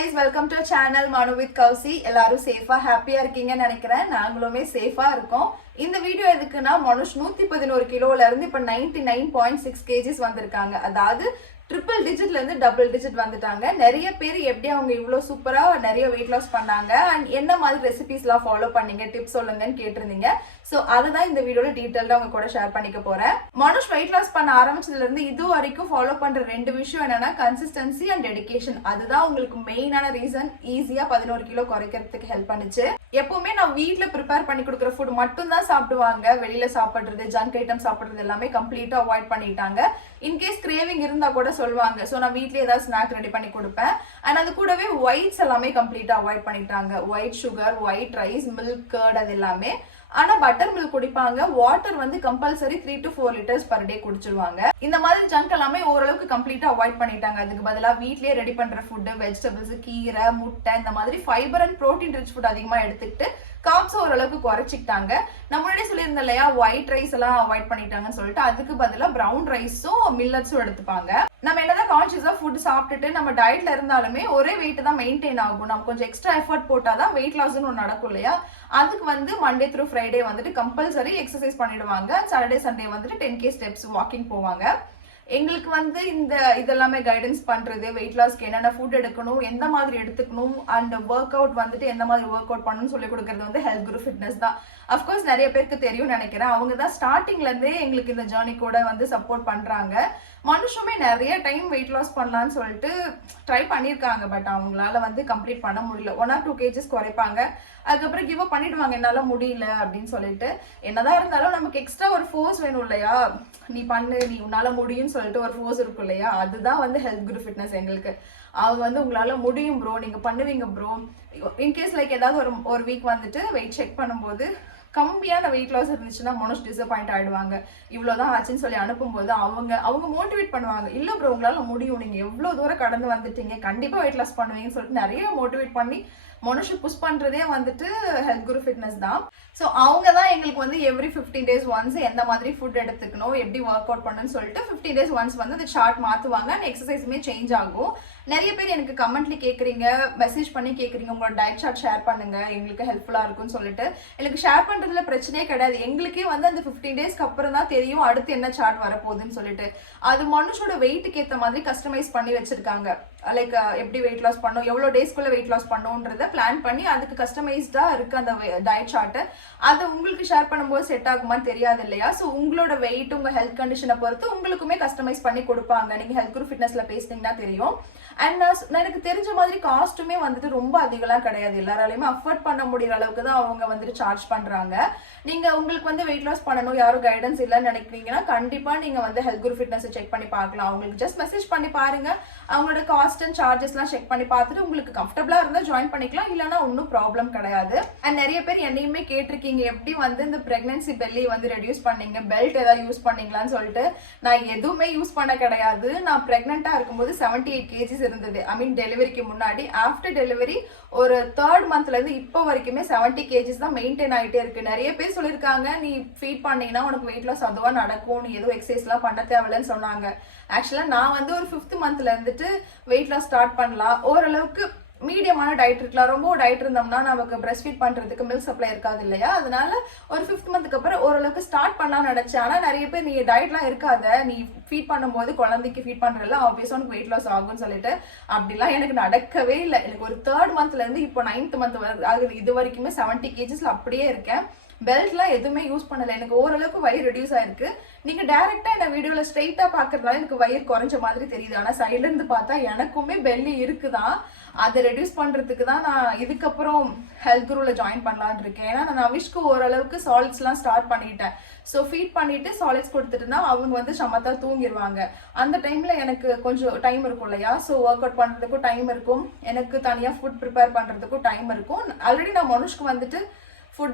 guys, welcome to our channel Manu with Kausi. எல்லாரும் சேஃபா ஹாப்பியா இருக்கீங்கன்னு நினைக்கிறேன். நாங்களுமே சேஃபா இருக்கோம். இந்த வீடியோ எதுக்குன்னா மனுஷ் 111 கிலோல இருந்து இப்ப 99.6 kgs வந்திருக்காங்க. அதாவது ட்ரிபிள் டிஜிட்ல இருந்து டபுள் டிஜிட் வந்துட்டாங்க. நிறைய பேர் எப்படி அவங்க இவ்வளவு சூப்பரா நிறைய வெயிட் லாஸ் பண்ணாங்க அண்ட் என்ன மாதிரி ரெசிபிஸ் எல்லாம் ஃபாலோ பண்ணீங்க, டிப்ஸ் சொல்லுங்கன்னு கேட்டிருந்தீங்க. சோ அதுதான் இந்த வீடியோல டீடைல்டா அவங்க கூட ஷேர் பண்ணிக்க போறேன். மனுஷ் வெயிட் லாஸ் பண்ண ஆரம்பிச்சதுல இருந்து இது வரைக்கும் ஃபாலோ பண்ற ரெண்டு விஷயம் என்னன்னா கன்சிஸ்டன்சி அண்ட் டெடிகேஷன். அதுதான் உங்களுக்கு மெயினான ரீசன் ஈஸியா 11 கிலோ குறைக்கிறதுக்கு ஹெல்ப் பண்ணுச்சு. எப்பவுமே நான் வீட்ல ப்ரிப்பேர் பண்ணி கொடுக்குற ஃபுட் மட்டும் தான் சாப்பிடுவாங்க. வெளியில சாப்பிடுறது, ஜங்க் ஐட்டம் சாப்பிடுறது எல்லாமே கம்ப்ளீட்டா அவாய்ட் பண்ணிட்டாங்க. இன்கேஸ் கிரேவிங் இருந்தா கூட சொல்லுவாங்க. சோ நான் வீட்லயே ஏதாவது ஸ்நாக் ரெடி பண்ணி கொடுப்பேன். அண்ட் அது கூடவே ஒயிட்ஸ் எல்லாமே கம்ப்ளீட்டா அவாய்ட் பண்ணிட்டாங்க. White sugar, white rice, milk, curd அது எல்லாமே. ஆனா பட்டர் மில்க் குடிப்பாங்க. வாட்டர் வந்து compulsory 3 to 4 liters per day குடிச்சிருவாங்க. இந்த மாதிரி ஜங்க் எல்லாமே ஓரளவுக்கு கம்ப்ளீட்டா அவாய்ட் பண்ணிட்டாங்க. அதுக்கு பதிலா வீட்லயே ரெடி பண்ற ஃபுட், வெஜிடபிள்ஸ், கீரை, முட்டை இந்த மாதிரி fibre and protein rich food அதிகமா எடுத்துக்கிட்டு கார்ப்ஸ் ஓரளவுக்கு குறைச்சிக்கிட்டாங்க. நான் முன்னாடி சொல்லியிருந்தேன் இல்லையா, ஒயிட் ரைஸ் எல்லாம் அவாய்ட் பண்ணிட்டாங்கன்னு சொல்லிட்டு அதுக்கு பதிலா பிரவுன் ரைஸும் மில்லட்ஸும் எடுத்துப்பாங்க. நம்ம என்னதான் கான்சியஸா ஃபுட் சாப்பிட்டுட்டு நம்ம டயட்ல இருந்தாலுமே ஒரே வெயிட் தான் மெயின்டைன் ஆகும். நம்ம கொஞ்சம் எக்ஸ்ட்ரா எஃபர்ட் போட்டாதான் வெயிட் லாஸ்ன்னு ஒன்று நடக்கும் இல்லையா. அதுக்கு வந்து மண்டே த்ரூ ஃப்ரைடே வந்துட்டு கம்பல்சரி எக்ஸசைஸ் பண்ணிடுவாங்க. சாட்டர்டே சண்டே வந்துட்டு 10K ஸ்டெப்ஸ் வாக்கிங் போவாங்க. எங்களுக்கு வந்து இதெல்லாமே கைடன்ஸ் பண்றது, வெயிட் லாஸ்க்கு என்னென்ன ஃபுட் எடுக்கணும், எந்த மாதிரி எடுத்துக்கணும் அண்ட் ஒர்க் அவுட் வந்துட்டு எந்த மாதிரி ஒர்க் அவுட் பண்ணணும்னு சொல்லி கொடுக்கறது வந்து ஹெல்த் குரு ஃபிட்னஸ் தான். அஃப்கோர்ஸ் நிறைய பேருக்கு தெரியும் நினைக்கிறேன். அவங்க தான் ஸ்டார்டிங்ல இருந்தே எங்களுக்கு இந்த ஜேர்னி கூட வந்து சப்போர்ட் பண்றாங்க. மனுஷமே நிறைய டைம் வெயிட் லாஸ் பண்ணலாம்னு சொல்லிட்டு ட்ரை பண்ணியிருக்காங்க. பட் அவங்களால வந்து கம்ப்ளீட் பண்ண முடியல. 1 or 2 kgs குறைப்பாங்க, அதுக்கப்புறம் கிவ் அப் பண்ணிடுவாங்க, என்னால முடியல அப்படின்னு சொல்லிட்டு. என்னதான் இருந்தாலும் நமக்கு எக்ஸ்ட்ரா ஒரு ஃபோர்ஸ் வேணும் இல்லையா, நீ பண்ணு, நீ உன்னால முடியும்னு சொல்லிட்டு ஒரு ஃபோர்ஸ் இருக்கும் இல்லையா. அதுதான் வந்து ஹெல்த் குரு ஃபிட்னஸ் எங்களுக்கு. அவங்க வந்து உங்களால முடியும் ப்ரோ, நீங்க பண்ணுவீங்க ப்ரோ. இன்கேஸ் லைக் ஏதாவது ஒரு வீக் வந்துட்டு வெயிட் செக் பண்ணும்போது கம்மியான வெயிட் லாஸ் இருந்துச்சுன்னா மோஸ்ட் டிசப்பாயிண்ட் ஆயிடுவாங்க. இவ்வளவுதான் ஆச்சுன்னு சொல்லி அனுப்பும்போது அவங்க மோட்டிவேட் பண்ணுவாங்க. இல்ல ப்ரோ உங்களால முடியும், நீங்க எவ்வளவு தூரம் கடந்து வந்துட்டீங்க, கண்டிப்பா வெயிட் லாஸ் பண்ணுவீங்கன்னு சொல்லிட்டு நிறைய மோட்டிவேட் பண்ணி மனுஷ புஷ் பண்றதே வந்துட்டு ஹெல்த் குரு ஃபிட்னஸ் தான். ஸோ அவங்க தான் எங்களுக்கு வந்து எவ்ரி 15 days ஒன்ஸ் எந்த மாதிரி ஃபுட் எடுத்துக்கணும், எப்படி ஒர்க் அவுட் பண்ணணும்னு சொல்லிட்டு 15 days ஒன்ஸ் வந்து அந்த சார்ட் மாத்துவாங்க. அண்ட் எக்ஸசைஸுமே சேஞ்ச் ஆகும். நிறைய பேர் எனக்கு கமெண்ட்ல கேட்குறீங்க, மெசேஜ் பண்ணி கேட்குறீங்க, உங்களோட டயட் சார்ட் ஷேர் பண்ணுங்க, எங்களுக்கு ஹெல்ப்ஃபுல்லா இருக்கும்னு சொல்லிட்டு. எனக்கு ஷேர் பண்றதுல பிரச்சனையே கிடையாது. எங்களுக்கே வந்து அந்த 15 daysக்கு அப்புறம் தான் தெரியும் அடுத்து என்ன சார்ட் வரப்போகுதுன்னு சொல்லிட்டு. அது மனுஷோட வெயிட்டுக்கு ஏற்ற மாதிரி கஸ்டமைஸ் பண்ணி வச்சிருக்காங்க. லைக் எப்படி வெயிட் லாஸ் பண்ணும், எவ்வளவு டேஸ்க்குள்ள வெயிட் லாஸ் பண்ணுன்றத பிளான் பண்ணி அதுக்கு கஸ்டமைஸ்டா இருக்கு அந்த டயட் சார்ட். அது உங்களுக்கு ஷேர் பண்ணும்போது செட் ஆகுமான்னு தெரியாது இல்லையா. ஸோ உங்களோட வெயிட், உங்க ஹெல்த் கண்டிஷனை பொறுத்து உங்களுக்குமே கஸ்டமைஸ் பண்ணி கொடுப்பாங்க. நீங்க ஹெல்த் குரு ஃபிட்னஸ்ல பேசினீங்கன்னா தெரியும். அண்ட் எனக்கு தெரிஞ்ச மாதிரி காஸ்ட்டுமே வந்துட்டு ரொம்ப அதிகம்லாம் கிடையாது. எல்லாராலையுமே அஃபோர்ட் பண்ண முடியற அளவுக்கு தான் அவங்க வந்துட்டு சார்ஜ் பண்றாங்க. நீங்க உங்களுக்கு வந்து வெயிட் லாஸ் பண்ணணும், யாரும் கைடன்ஸ் இல்லைன்னு நினைக்கிறீங்கன்னா கண்டிப்பா நீங்க வந்து ஹெல்த் குரு ஃபிட்னஸ் செக் பண்ணி பார்க்கலாம். அவங்களுக்கு ஜஸ்ட் மெசேஜ் பண்ணி பாருங்க. அவங்களோட காஸ்ட் அண்ட் சார்ஜஸ் எல்லாம் செக் பண்ணி பார்த்துட்டு உங்களுக்கு கம்ஃபர்டபுளா இருந்தா ஜாயின் பண்ணிக்கலாம், இல்லைன்னா ஒன்றும் ப்ராப்ளம் கிடையாது. அண்ட் நிறைய பேர் என்னையுமே கேட்டிருக்கீங்க எப்படி வந்து இந்த பிரெக்னன்சி பெல்லி வந்து ரெடியூஸ் பண்ணீங்க, பெல்ட் ஏதாவது யூஸ் பண்ணீங்களான்னு சொல்லிட்டு. நான் எதுவுமே யூஸ் பண்ண கிடையாது. நான் பிரெக்னெண்டா இருக்கும்போது 78 kgs இருந்தது. ஐ மீன் டெலிவரிக்கு முன்னாடி. ஆஃப்டர் டெலிவரி ஒரு 3rd monthல இருந்து இப்போ வரைக்குமே 70 kgs தான் மெயின்டைன் ஆகிட்டே இருக்கு. நிறைய பேர் சொல்லியிருக்காங்க நீ ஃபீட் பண்ணீங்கன்னா உனக்கு வெயிட் லாஸ் அதுவா நடக்கும், நீ எதுவும் எக்ஸசைஸ் எல்லாம் பண்ண தேவையில்லைன்னு சொன்னாங்க. ஆக்சுவலா நான் வந்து ஒரு 5th monthல இருந்துட்டு வெயிட் லாஸ் ஸ்டார்ட் பண்ணலாம். ஓரளவுக்கு மீடியமான டயட் இருக்கலாம். ரொம்ப டயட் இருந்தோம்னா நமக்கு பிரஸ்ட் ஃபீட் பண்றதுக்கு மில்க் சப்ளை இருக்காது இல்லையா. அதனால ஒரு 5th monthக்கு அப்புறம் ஓரளவுக்கு ஸ்டார்ட் பண்ணலாம்னு நினைச்சேன். ஆனா நிறைய பேர் நீ டயட்லாம் இருக்காத, நீ ஃபீட் பண்ணும்போது குழந்தைக்கு ஃபீட் பண்றதுல ஆப்வியஸா உனக்கு வெயிட் லாஸ் ஆகும்னு சொல்லிட்டு. அப்படிலாம் எனக்கு நடக்கவே இல்லை. எனக்கு ஒரு 3rd monthல இருந்து இப்போ 9th month ஆகுது, இது வரைக்குமே 70 kgsல அப்படியே இருக்கேன். பெல்ட்லாம் எதுவுமே யூஸ் பண்ணல. எனக்கு ஓரளவுக்கு வயிறு ரெடியூஸ் ஆயிருக்கு. நீங்க டைரக்டா இந்த வீடியோல ஸ்ட்ரெயிட்டா பாக்குறதுனால எனக்கு வயிறு குறைஞ்ச மாதிரி தெரியுது. ஆனா சைட்ல இருந்து பார்த்தா எனக்குமே பெல்லி இருக்குதான். அதை ரெடியூஸ் பண்றதுக்கு தான் நான் இதுக்கப்புறம் ஹெல்த் குருல ஜாயின் பண்ணலான்னு இருக்கேன். ஏன்னா நான் நவிஷ்க்கு ஓரளவுக்கு சாலிட்ஸ் எல்லாம் ஸ்டார்ட் பண்ணிட்டேன். ஸோ ஃபீட் பண்ணிட்டு சாலிட்ஸ் கொடுத்துட்டுனா அவங்க வந்து சமத்தா தூங்கிடுவாங்க. அந்த டைம்ல எனக்கு கொஞ்சம் டைம் இருக்கும் இல்லையா. ஸோ ஒர்க் அவுட் பண்றதுக்கும் டைம் இருக்கும், எனக்கு தனியா ஃபுட் ப்ரிப்பேர் பண்றதுக்கும் டைம் இருக்கும். ஆல்ரெடி நான் மனுஷ்க்கு வந்துட்டு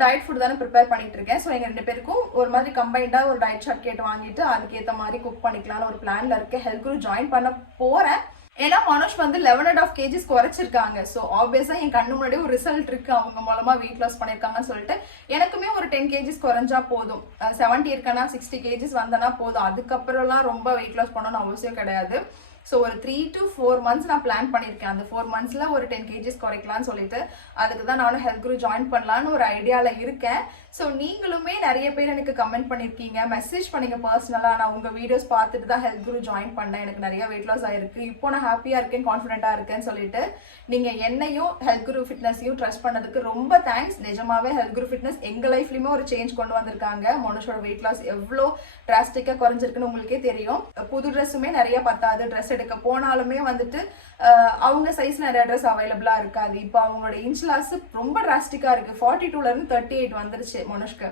டயட் ஃபுட் தானே ப்ரிப்பேர் பண்ணிட்டு இருக்கேன். ஸோ எங்க 2 பேருக்கும் ஒரு மாதிரி கம்பைண்டா ஒரு டயட் சார்ட் கேட்டு வாங்கிட்டு அதுக்கேற்ற மாதிரி குக் பண்ணிக்கலாம்னு ஒரு பிளான்ல இருக்கேன். ஹெல்த் குரு ஜாயின் பண்ண போறேன். ஏன்னா மனுஷ் வந்து 11.5 kgs குறைச்சிருக்காங்க. ஸோ ஆப்வியஸா என் கண்ணு முன்னாடி ஒரு ரிசல்ட் இருக்கு, அவங்க மூலமா வெயிட் லாஸ் பண்ணிருக்காங்கன்னு சொல்லிட்டு. எனக்குமே ஒரு 10 kgs குறைஞ்சா போதும். 70 இருக்கனா 60 kgs வந்தனா போதும். அதுக்கப்புறம்லாம் ரொம்ப வெயிட் லாஸ் பண்ணணும்னு அவசியம் கிடையாது. ஸோ ஒரு 3 to 4 months நான் பிளான் பண்ணியிருக்கேன். அந்த 4 monthsல ஒரு 10 kgs குறைக்கலாம்னு சொல்லிட்டு அதுக்கு தான் நானும் ஹெல்த் குரு ஜாயின் பண்ணலான்னு ஒரு ஐடியாவில் இருக்கேன். ஸோ நீங்களுமே நிறைய பேர் எனக்கு கமெண்ட் பண்ணியிருக்கீங்க, மெசேஜ் பண்ணீங்க பர்சனலாக. நான் உங்கள் வீடியோஸ் பார்த்துட்டு தான் ஹெல்த் குரு ஜாயின் பண்ணேன், எனக்கு நிறைய வெயிட் லாஸ் ஆயிருக்கு, இப்போ நான் ஹாப்பியாக இருக்கேன், கான்ஃபிடென்ட்டாக இருக்கேன்னு சொல்லிட்டு நீங்கள் என்னையும் ஹெல்த் குரு ஃபிட்னஸையும் ட்ரஸ்ட் பண்ணதுக்கு ரொம்ப தேங்க்ஸ். நிஜமாவே ஹெல்த் குரு ஃபிட்னஸ் எங்கள் லைஃப்லையுமே ஒரு சேஞ்ச் கொண்டு வந்திருக்காங்க. மனுஷோட வெயிட் லாஸ் எவ்வளோ டிராஸ்டிக்காக குறைஞ்சிருக்குன்னு உங்களுக்கே தெரியும். புது ட்ரெஸ்ஸுமே நிறைய பத்தாது, ட்ரெஸ் எடுக்க போனாலுமே வந்துட்டு அவங்க சைஸ் நிறைய ட்ரெஸ் அவைலபிளாக இருக்காது. இப்போ அவங்களோட இன்ச் லாஸ் ரொம்ப டிராஸ்டிக்காக இருக்குது. 42லேருந்து 38 வந்துருச்சு மனுஷ்க்கு.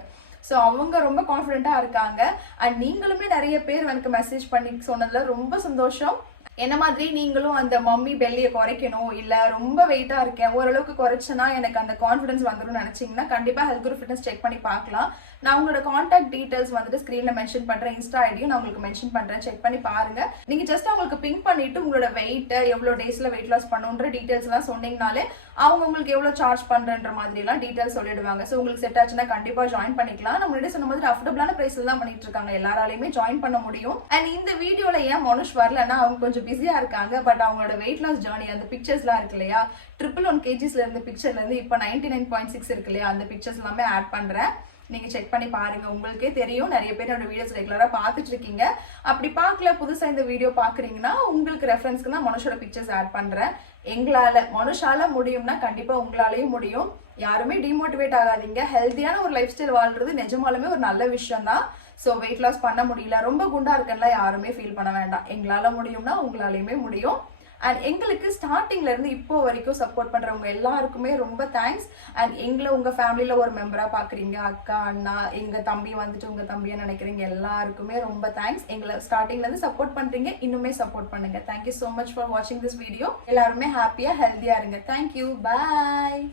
ஸோ அவங்க ரொம்ப கான்ஃபிடென்ட்டாக இருக்காங்க. அண்ட் நீங்களுமே நிறைய பேர் எனக்கு மெசேஜ் பண்ணி சொன்னதுல ரொம்ப சந்தோஷம். என்ன மாதிரி நீங்களும் அந்த மம்மி பெல்லியை குறைக்கணும், இல்லை ரொம்ப வெயிட்டாக இருக்கேன், ஓரளவுக்கு குறைச்சனா எனக்கு அந்த கான்ஃபிடன்ஸ் வந்துடும் நினச்சிங்கன்னா கண்டிப்பாக ஹெல்த் குரு ஃபிட்னஸ் செக் பண்ணி பார்க்கலாம். நான் உங்களோட கான்டாக்ட் டீட்டெயில்ஸ் வந்துட்டு ஸ்க்ரீனில் மென்ஷன் பண்ணுறேன், இன்ஸ்டா ஐடியும் நான் உங்களுக்கு மென்ஷன் பண்ணுறேன், செக் பண்ணி பாருங்கள். நீங்கள் ஜஸ்ட் அவங்களுக்கு பிங்க் பண்ணிவிட்டு உங்களோட வெயிட்டை எவ்வளோ டேஸில் வெயிட் லாஸ் பண்ணுன்ற டீட்டெயில்ஸ்லாம் சொன்னீங்கனாலே அவங்க உங்களுக்கு எவ்வளோ சார்ஜ் பண்ணுறன்ற மாதிரிலாம் டீட்டெயில்ஸ் சொல்லிடுவாங்க. ஸோ உங்களுக்கு செட் ஆச்சுன்னா கண்டிப்பாக ஜாயின் பண்ணிக்கலாம். நம்ம முன்னாடி சொன்ன மாதிரி அஃபோர்டபுளான ப்ரைஸில் தான் பண்ணிட்டு இருக்காங்க, எல்லாராலையுமே ஜாயின் பண்ண முடியும். அண்ட் இந்த வீடியோவில் ஏன் மனுஷ் வரலன்னா அவங்க கொஞ்சம் பிஸியாக இருக்காங்க. பட் அவங்களோட வெயிட் லாஸ் ஜேர்னி அந்த பிக்சர்ஸ்லாம் இருக்கு இல்லையா, 111 kgsல இருந்து பிக்சர்லேருந்து இப்போ 99.6 இருக்கு இல்லையா, அந்த பிக்சர்ஸ் எல்லாமே ஆட் பண்ணுறேன், நீங்கள் செக் பண்ணி பாருங்கள். உங்களுக்கே தெரியும், நிறைய பேர் என்னோட வீடியோஸ் ரெகுலராக பார்த்துட்டு இருக்கீங்க. அப்படி பார்க்கல, புதுசாக இந்த வீடியோ பார்க்குறீங்கன்னா உங்களுக்கு ரெஃபரன்ஸ்க்கு நான் மனுஷோட பிக்சர்ஸ் ஆட் பண்ணுறேன். மனுஷால முடியும்னா கண்டிப்பாக உங்களாலையும் முடியும். யாருமே டிமோட்டிவேட் ஆகாதீங்க. ஹெல்த்தியான ஒரு லைஃப் ஸ்டைல் வாழ்றது நிஜமாலுமே ஒரு நல்ல விஷயம் தான். ஸோ வெயிட் லாஸ் பண்ண முடியல, ரொம்ப குண்டா இருக்குன்னா யாருமே ஃபீல் பண்ண வேண்டாம். எங்களால் முடியும்னா உங்களாலையுமே முடியும். அண்ட் எங்களுக்கு ஸ்டார்டிங்ல இருந்து இப்போ வரைக்கும் சப்போர்ட் பண்றவங்க எல்லாருக்குமே ரொம்ப தேங்க்ஸ். அண்ட் எங்களை உங்க ஃபேமிலியில ஒரு மெம்பரா பாக்குறீங்க, அக்கா அண்ணா, எங்க தம்பி வந்துட்டு உங்க தம்பியா நினைக்கிறீங்க, எல்லாருக்குமே ரொம்ப தேங்க்ஸ். எங்களை ஸ்டார்டிங்ல இருந்து சப்போர்ட் பண்றீங்க, இன்னுமே சப்போர்ட் பண்ணுங்க. தேங்க்யூ ஸோ மச் ஃபார் வாட்சிங் திஸ் வீடியோ. எல்லாருமே ஹாப்பியா ஹெல்த்தியா இருங்க. தேங்க்யூ, பாய்.